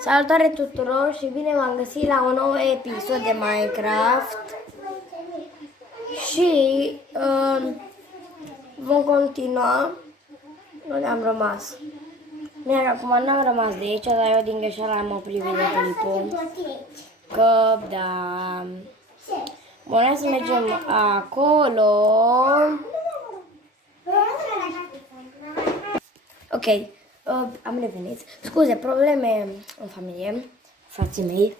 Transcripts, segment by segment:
Salutare tuturor și bine v-am găsit la un nou episod de Minecraft. Și vom continua unde am rămas. Bine, acum n-am rămas de aici, dar eu din greșeală am oprit videoclipul. Că, da... Bun, hai să mergem acolo. Ok, am revenit. Scuze, probleme în familie, frații mei.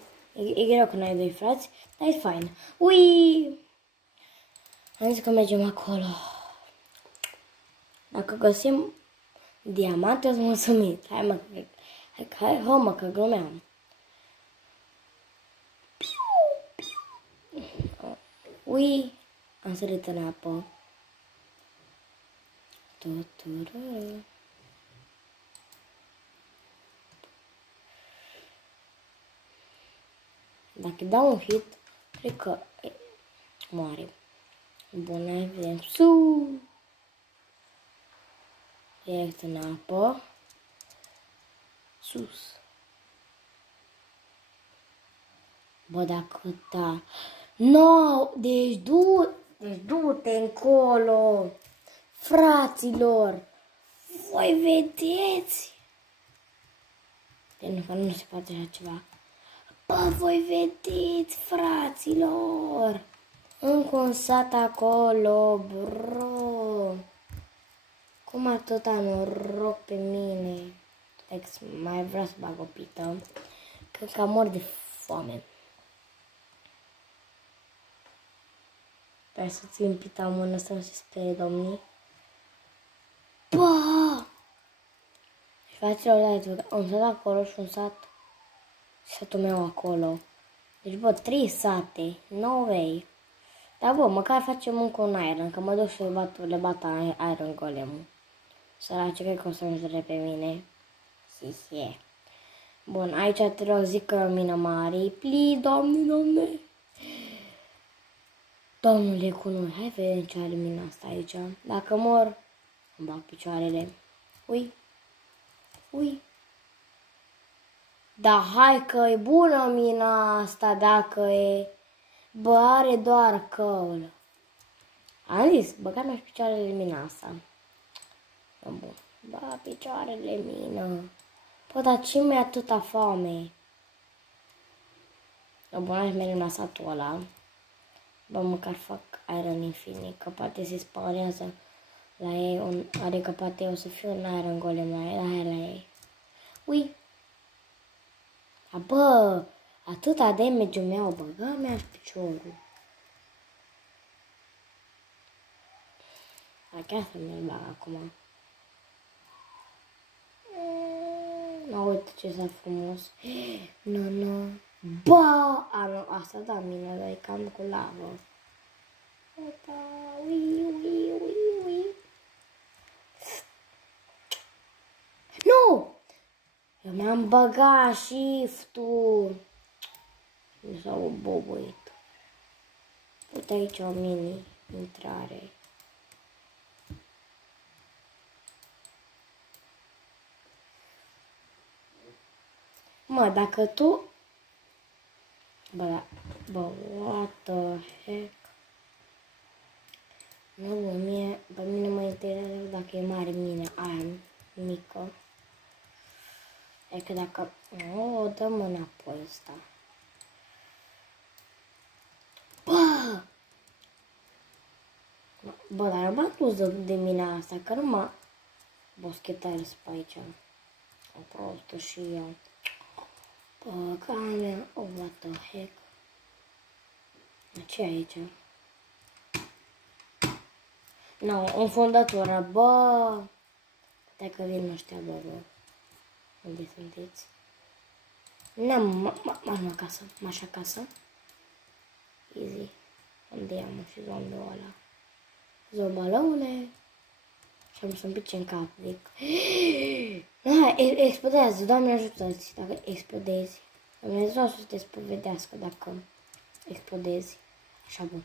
E greu când ai doi frați, dar e fain. Ui! Am zis că mergem acolo. Dacă găsim diamante, o să mă sumit. Hai mă, că glumeam. Ui! Am sărit în apă. Dacă dau un hit, cred că moare. Bun, hai vedem. Direct în apă. Sus. Bă, dacă da. No, deci du-te încolo. Fraților. Voi vedeți? Pentru că nu se poate așa ceva. Bă, voi vedeți, fraților. Încă un sat acolo, bro. Cum atâta noroc pe mine. Mai vreau să bag o pită. Cred că mor de foame. Trebuie să țin pita în mână să nu se sperie domnii. Bă! Și fraților, un sat acolo și un sat. Satul meu acolo. Deci, bă, 3 sate. No way. Dar, bă, măcar facem încă un iron, că mă duc și le bat iron golem-ul. Sărace, cred că o să nu pe mine. Hihe. Bun, aici te rog, zic că e o mină mare. Please, doamne. Domnul e cu noi. Hai vedem ce are mina asta aici. Dacă mor, îmi bag picioarele. Ui. Da, hai că e bună mina asta, dacă e... Bă, are doar căul. Am zis, băgam și picioarele în mina asta. Bun. Bă, picioarele mină. Bă, dar ce mi-e atâta foame? Bun, hai să mergem la satul ăla. Bă, măcar fac iron infinit, că poate se spawnează la ei, adică poate o să fiu un iron golem la ei. Ui! Bă, atâta damage-ul meu, băga mea și piciorul. Chiar să mi-l bag acum. Uite ce s-a frumos. Nu. Bă! Nu, asta da mine, dar e cam cu lavă. Uita, ui. Nu! Eu mi-am băgat shift-ul. Nu s-au bobuit. Uite aici o mini intrare. Mă, dacă tu... Bă, what the heck? Nu, pe mine mă interesează dacă e mare mine, aia mică. Adică dacă... O dăm înapoi ăsta. Bă, dar eu m-am pus de mine asta, că nu mă... Boschetari sunt pe aici. O prostă și eu. Bă, ca mea, what the heck? Ce e aici? Nu, înfundătură, bă! Poate că vin ăștia, bă. Unde sunteți? M-aș acasă, acasă. Easy. Unde am și zombiul ăla? Zombalăune. Și am să-mi pice în cap, zic. Explodează, Doamne ajută-ți dacă explodezi. Dumnezeu să te spovedească dacă explodezi. Așa, bun.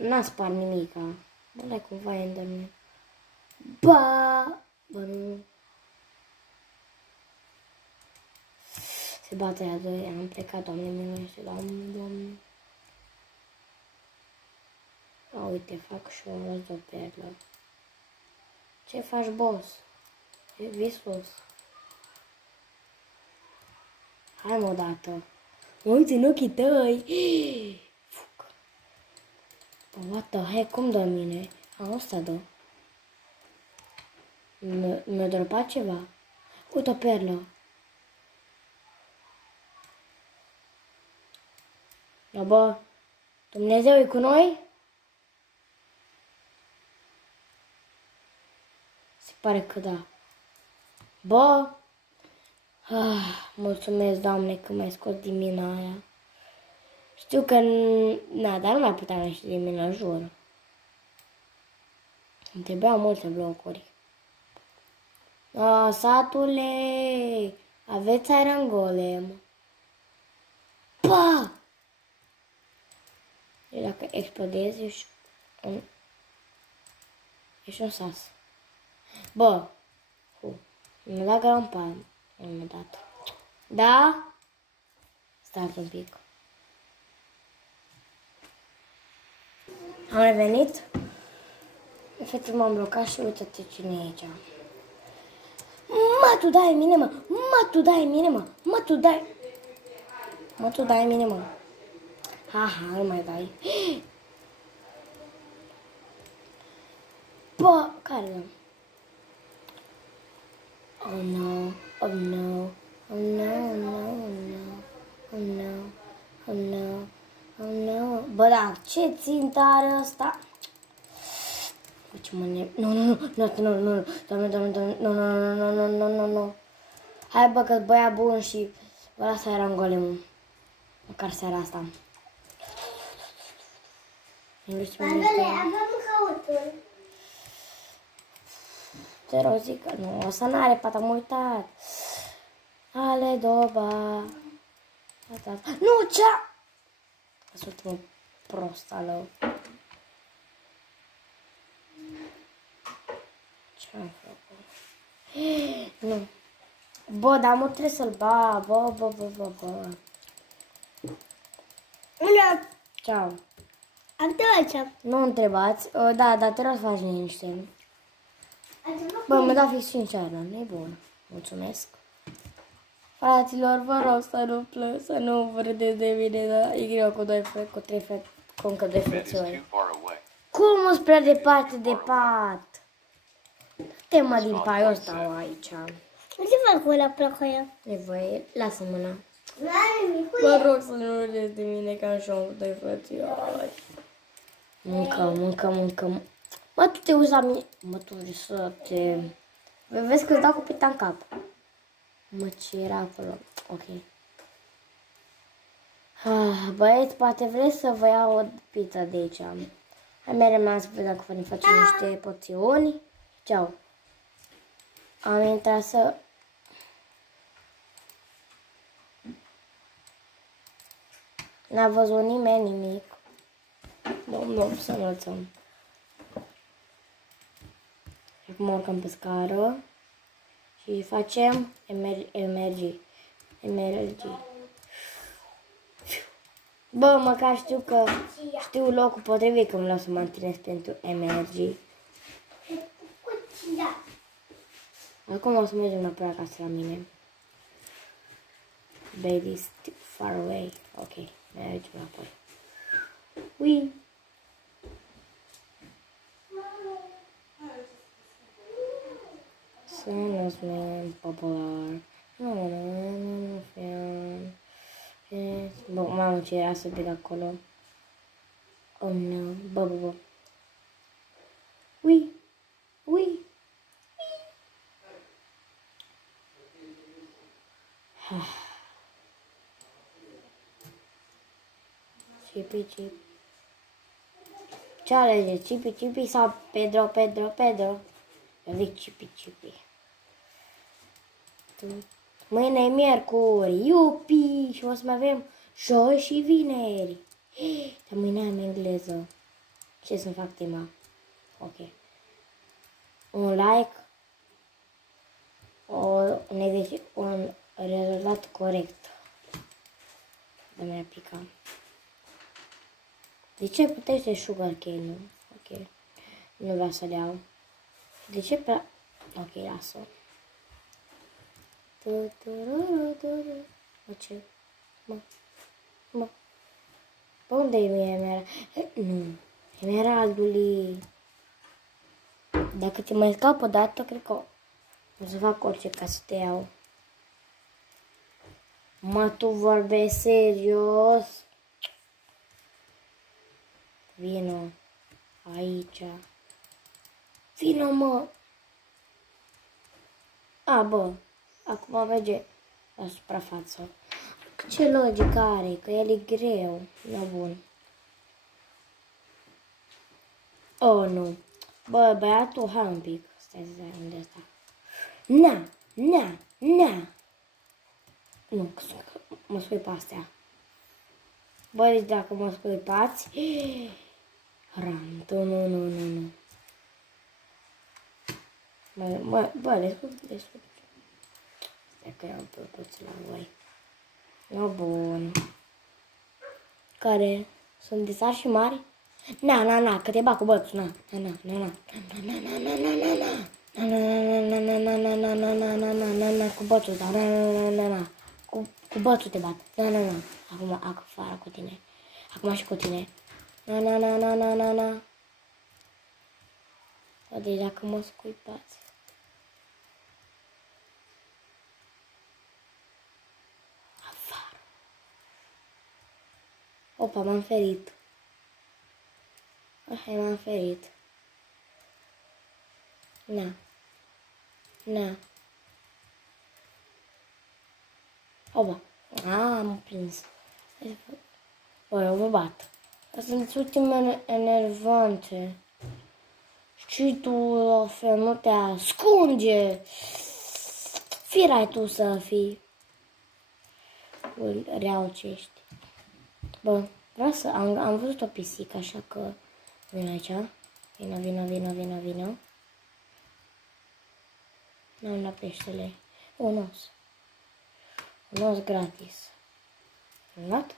N-a spart nimica. Bă, dai cumva Enderman. Bă, nu. Se bate la 2, am plecat, Doamne miluiește, Doamne. A, uite, fac și o rost de o perlă. Ce faci, boss? E visus. Hai mă odată. Mă uiți în ochii tăi. Fuc. What the heck, cum dă mine? Asta dă. Mi-a dropat ceva. Uite o perlă. Da, bă, Dumnezeu e cu noi? Se pare că da. Bă, mulțumesc, Doamne, că m-ai scos din mina aia. Știu că, na, dar nu mai puteam ieși din mină, jur. Îmi trebuiau multe blocuri. Satule, aveți Iron Golem. Pa! Eu dacă explodez, ești un sas. Bă, mi-a dat grampa, nu mi-a dat. Da? Stați un pic. Am revenit. Efectiv m-am blocat și uite-te cine e aici. Mă, tu dai mine, mă! Mă, tu dai mine, mă! Mă, tu dai... Mă, tu dai mine, mă! Ha, nu mai dai. Bă, care dăm? Oh no, oh no, oh no, oh no, oh no, oh no, oh no, oh no. Bă, da, ce țintă are ăsta? Ce mă ne... Nu, Doamne, nu. Hai, bă, că-s băia bun și vă lasă Iron Golem-ul. Măcar seara asta. Bandele, avem căuturi. Te rog, zic că nu, o să n-are pata, am uitat. Ale doba. Nu, cea! Sunt prost alău. Ce-am făcut? Nu. Bă, dar mă trebuie să-l ba. Bă. Ceau. Am te Nu întrebați. Da, dar te rog să faci liniște. Bă, mi-a dat fix 5 iron, e bun. Mulțumesc. Fraților, vă rog să nu vă râdeți de mine, da? E greu cu 2 cu 3 fete, cu încă 2 fețori. Cum îți prea departe de pat? Tema din pai, eu stau aici. Ce fac cu ăla placoia? Nevoie, lasă mâna. Mami, Vă rog să nu râdeți de mine că am și eu 2 frățiori. Mâncă. Mă, tu te uiți la mine. Mă, tu vrei să te... Vezi că îți dau cu pita în cap. Mă, ce era acolo? Ok. Băieți, poate vreți să vă iau o pizza de aici. Hai, mereu să vedem că ne facem niște poțiuni. Ceau. Am intrat să... N-a văzut nimeni nimic. Nu, să înălțăm. Acum urcăm pe scară și facem emergii. Bă, măcar știu locul potrivit când vreau să mă întâlnesc pentru emergii. Acum o să mergem înapoi acasă la mine. Baby's too far away. Ok, mergem înapoi. Ui! Salesman, popular. Nu, fan. Bă, mamă, ce era să beg acolo. Oh, no. Bă. Ui! Chipi. Ce alege? Chipi sau Pedro? Eu zic Chipi. Mâine e miercuri, iupi! Și o să mai avem joi și vineri. Dar mâine am engleză. Ce să-mi fac tema? Ok. Un like. Un rezultat corect. Asta mi-a picat. De ce putește sugar cane? Ok. Nu vreau să le iau. De ce pe... Ok, lasă. Ce? Mă. Pe unde e mie emerald? Nu. Emeraldului. Dacă ți mai scap o dată, cred că o să fac orice ca să te iau. Mă, tu vorbești serios? Vino aici. Vino, mă. A, bă. Acum merge la suprafață. Ce logică are? Că el e greu. Nu bun. Oh, nu. Bă, băiatul, hai un pic. Stai, unde ăsta? Na, na, na. Nu, mă spui pe astea. Bă, deci dacă mă scuipați... Ram, tu, nu. Bă, le scuip. Stai că iau pe la voi. No, bun. Care? Sunt de sari și mari? Na, că te bag cu bățul, na. Cu bățul, da, na. Cu bățul te bat. Na. Acum afară cu tine. Acum și cu tine. Na. Deci dacă mă scuipați. Afară. Opa, m-am ferit. Hai, m-am ferit. Na. Opa. Am prins. Bă, eu vă bat. Sunt ultimele enervante. Și tu, la fel, nu te ascunge. Firai tu să fii. Reau ce ești. Bă, vreau să... Am văzut o pisică, așa că... Vin aici. Vino. N-am la peștele. Un os. Un os gratis. Am luat?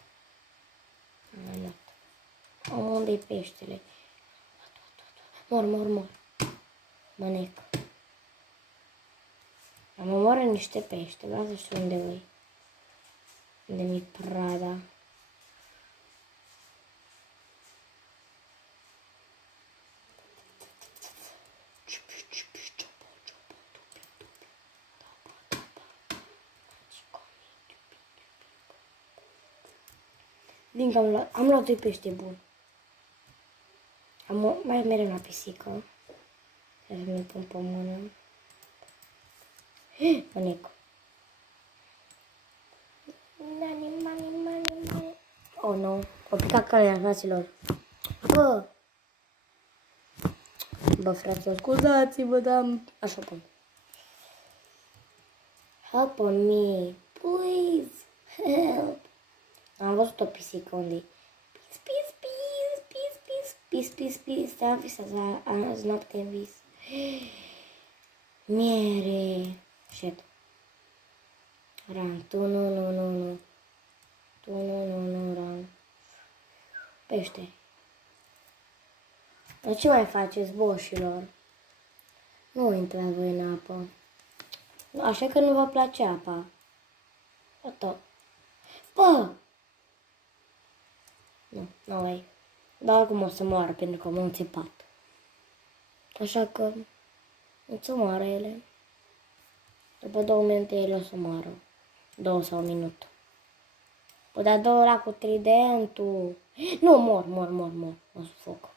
Am luat. Unde-i peștele? Mor. Mănec. Am omorât niște pește. Vreau să știu unde e. Unde mi-i prada. Din că am luat 2 pește bun. Mai mereu la pisică. Să mi pun pe mână. Mănec. Oh, nu. O picat calea, fraților. Bă, fraților, scuzați-vă, dar... Așa pun. Help on me. Please. Help. Am văzut o pisică unde-i. Peace. Te-am visat azi noapte în vis. Miere. Shit. Ram. Tu nu. Ram. Pește. Dar ce mai faceți, boșilor? Nu intrați voi în apă. Așa că nu vă place apa. Tot. Bă! Nu ai. Dar acum o să moară pentru că m-am țipat. Așa că o să moară ele. După 2 minute ele o să moară. 2 sau 1 minut. Păi dar 2 ora cu tridentul. Nu, mor. Mă sufoc.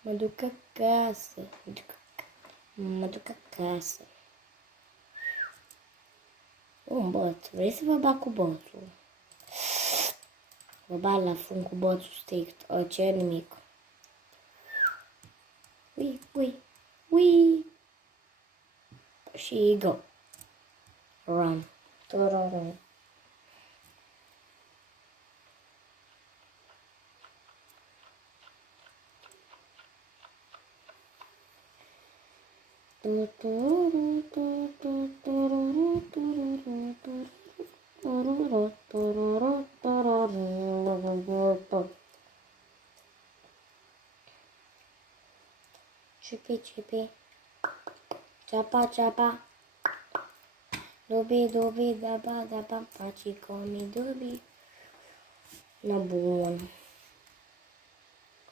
Mă duc acasă. Un băț. Vrei să vă bag cu bățul? Vă bag la fund cu bățul strict. Ce nimic. Ui. Și go. Run. Run. Cipi, cipi. Ceapa, ceapa. Dubi, dubi, daba, daba, faci comi dubi. Na bun.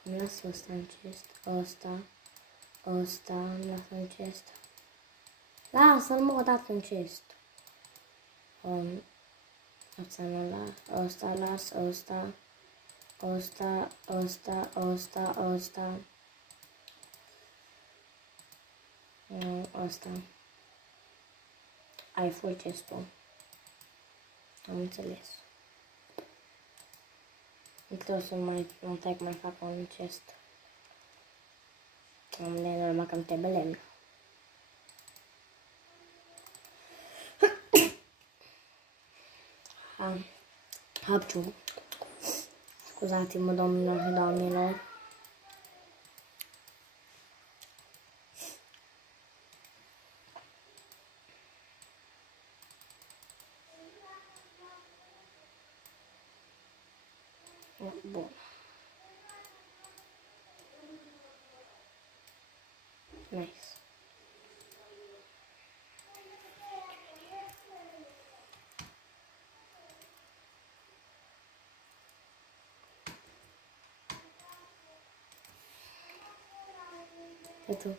Îmi las ăsta în chest. Ăsta, îmi las în chest. Lasă-l mă odată în chest. Asta nu las. Ăsta las, ăsta. Ăsta. Ăsta. Ai full chest-ul. Am înțeles. Nu să nu trebuie mai fac un chest. Am de normal că îmi trebuie lemn. Hapciu. Scuzați-mă, domnilor și doamnelor. Bun. Nice. Tu.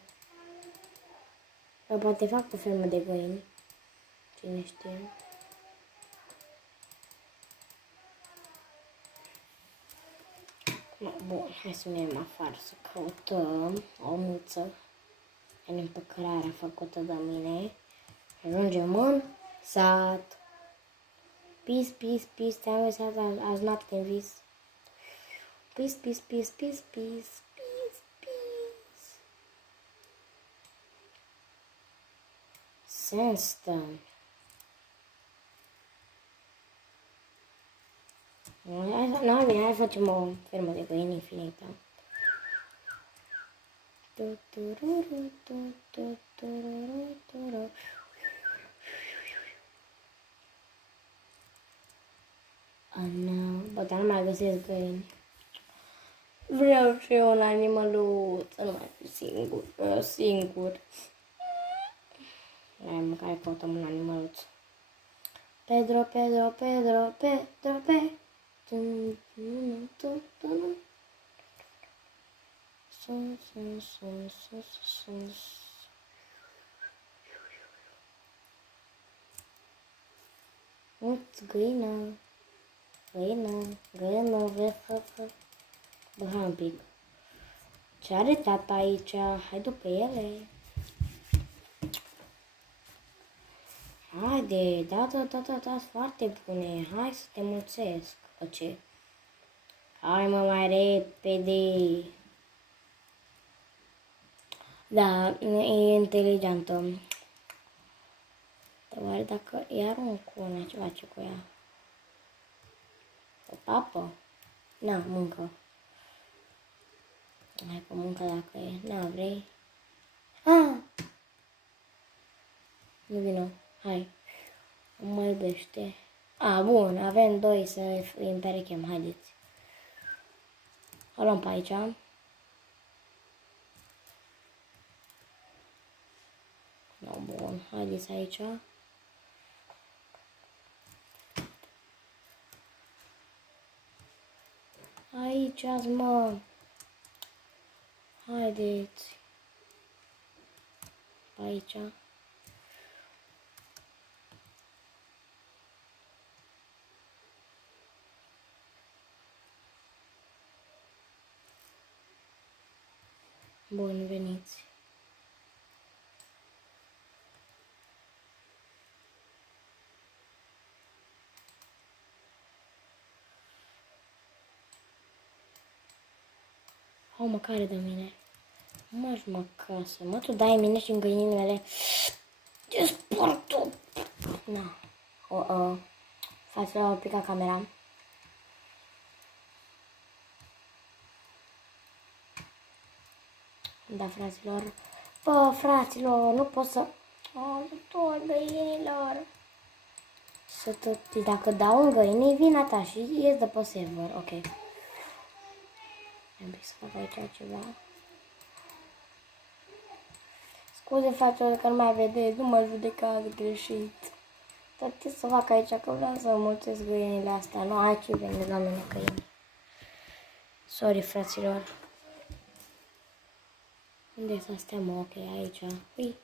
Sau poate fac o fermă de găini. Cine știe. Bun, hai să mergem afară să căutăm o muță în împăcărarea făcută de mine. Ajungem în sat. Peace, te-am visat azi noapte în vis. Peace. Sandstone. Hai facem o fermă de găini infinită. Bă, dar nu mai găsesc găini. Vreau și eu un animăluț, nu mai fiu singur. Hai, măcar căutăm un animăluț. Pedro. Găină, bă, hai un pic. Ce are tata aici? Hai după ele. Haide, da, foarte bune. Hai să te mulțesc. Ce? Hai mă, mai repede. Da, e inteligentă. Dar oare dacă îi arunc una ceva ce cu ea? O papă? Na, mâncă. Hai că mâncă dacă e. Na, vrei? Nu vină. Hai. Mă iubește. Bun, avem doi să îi împerechem. Haideți. O luăm pe aici. No, bun, haideți aici. Aici, mă. Haideți. Aici. Bun, veniți. Au măcare de mine. Nu mă ajung acasă. Mă, tu dai mine și în găinile mele. Ce sportul! Na. Fraților, au picat camera. Da, fraților. Bă, fraților, nu pot să... Ajutor, găinilor. Dacă dau în găini, vina ta și ies de pe server. Ok. Am să fac aici ceva. Scuze, fraților, că nu mai vedeți, nu mă judecați greșit. Dar ce să fac aici, că vreau să mulțesc găinile astea. Nu, hai ce vine la mine găini. Sorry, fraților. Unde să stea, mă? Ok, aici. Ui.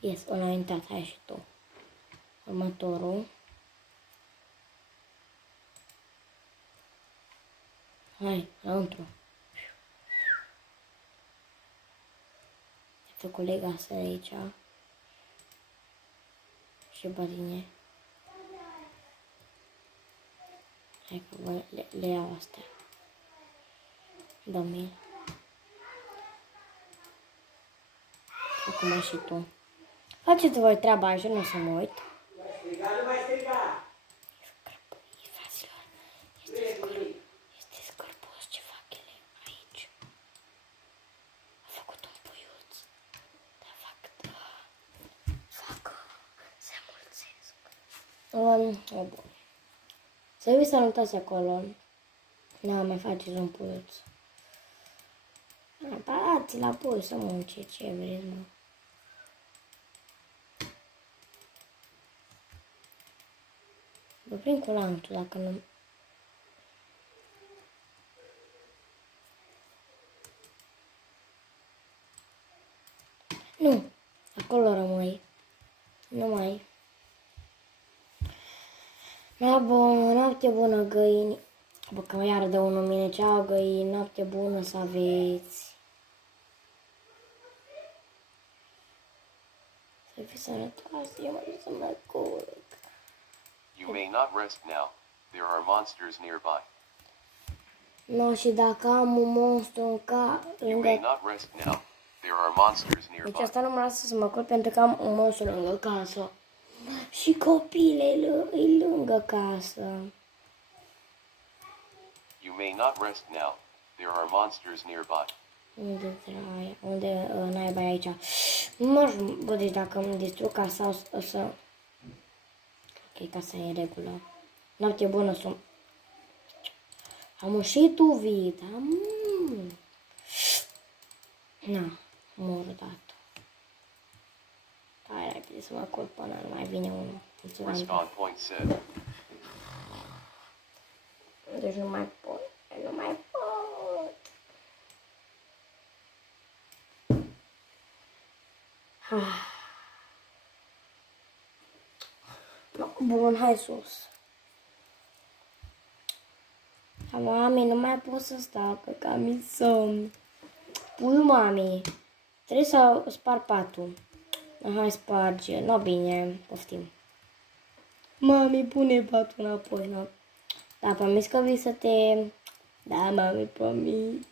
Yes, înaintat, hai și tu. Următorul. Hai, înăuntru. Să colega asta de aici. Și bătine. Hai că le iau astea. Dă-mi. Acum și tu. Faceți voi treaba aici, nu o să mă uit. Este scârbos ce fac ele aici. A făcut un puiuț. Dar fac se mulțesc. Bun. Să vi să notați acolo. Da, mai faceți un puiuț. Aparați la pui să munce, ce vreți, mă. Vă prind cu lanțul, dacă nu... Nu, acolo rămâi. Nu mai. Noapte bună, găini. Bă, că iar de unul mine, ceau, găini, noapte bună să aveți. Să fiți sănătoase, eu mă duc să mă culc. You may not rest now. There are monsters nearby. No, și dacă am un monstru You may not rest now. There are monsters Deci nearby. asta nu mă lasă să mă culc pentru că am un monstru lângă casă. Și copilele îi lângă casă. You may not rest now. There are monsters nearby. Unde naiba e aici? Mă, bă, deci dacă îmi distrug casa o să... Ok, casa e în regulă. Noapte bună, sunt... Am ușit tu, Vita. Na, mor odată. Hai, repede să mă culc până nu mai vine unul. Respawn point set. Deci nu mai pot. Nu mai pot. Bun, hai sus. Mami, nu mai pot să stau, că mi somn. Pui, mami. Trebuie să spar patul. Hai, sparge. Nu, bine, poftim. Mami, pune patul înapoi, nu? Da, promis că vii să te... Da, mami, promis.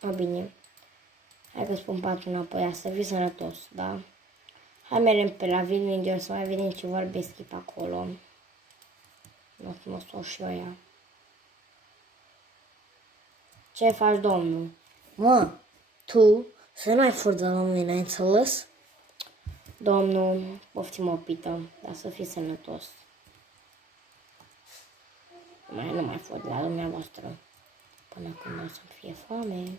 Nu, bine. Hai că spun patul înapoi, asta vii sănătos, da? Hai mergem pe la villager să mai vedem ce vorbesc pe acolo. Nu mă stau și ăia. Ce faci, domnul? Mă, tu să nu ai furt de la mine, ai înțeles? Domnul, poftim o pită, dar să fii sănătos. Nu mai furt de la dumneavoastră. Până când o să-mi fie foame.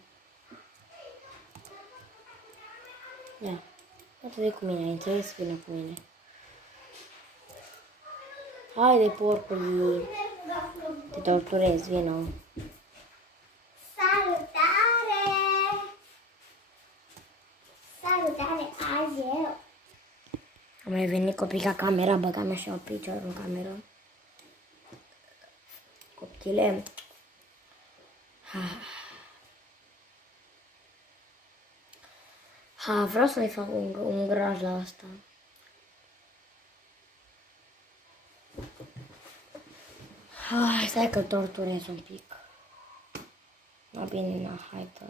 Da. Nu te cu mine, ai înțeles? Vină cu mine. Haide, porcul, te torturez, vină. Salutare! Salutare, azi eu. Am mai venit copii ca camera, băgam așa o picior în cameră. Copchile. Vreau să-i fac un graj la asta. Stai că torturez un pic. No, bine, na, hai că...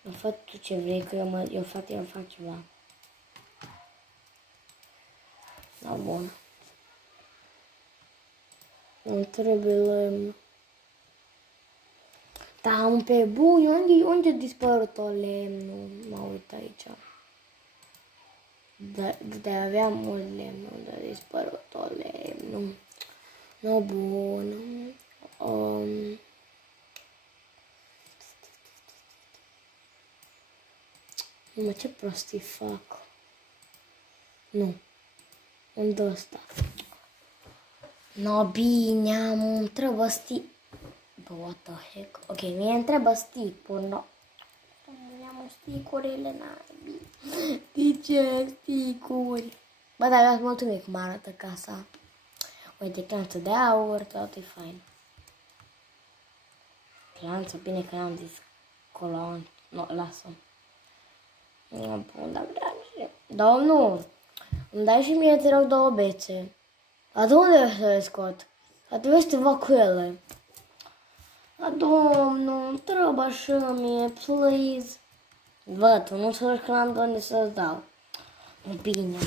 Nu fă tu ce vrei, că eu fac ceva. Da, bun. Nu trebuie lemn. Da, pe bun, unde a dispărut o lemnul? Mă uit aici. De avea mult lemn, unde a dispărut o lemnul. No, bun. Mă, ce prostii fac? Nu. Unde ăsta? No, bine, am trebuie Bă, what the heck? Ok, mie îmi trebuie sticuri, no. Am sticurile, n-ai. De ce sticuri? Bă, dar eu mulțumit cum arată casa. Uite, clanță de aur, tot e fain. Clanță, bine că n-am zis coloan. Nu, lasă. Bun, dar vreau și... Domnul, îmi dai și mie, te rog, 2 bețe. Dar de unde să le scot? Dar trebuie să te fac cu ele. Dar, domnul, trebuie și mie, please. Bă, tu nu să că n-am de unde să-ți dau. Bine.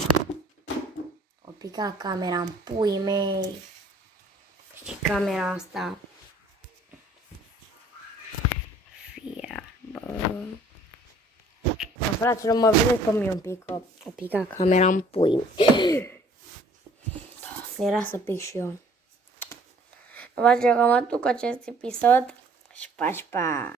O pica camera în puii mei. Și camera asta. Fia, bă. Fraților, mă vedeți pe mine un pic, o pica camera în puii mei. Era să pic și eu. Vă facem cam atât cu acest episod. Și pa, și pa!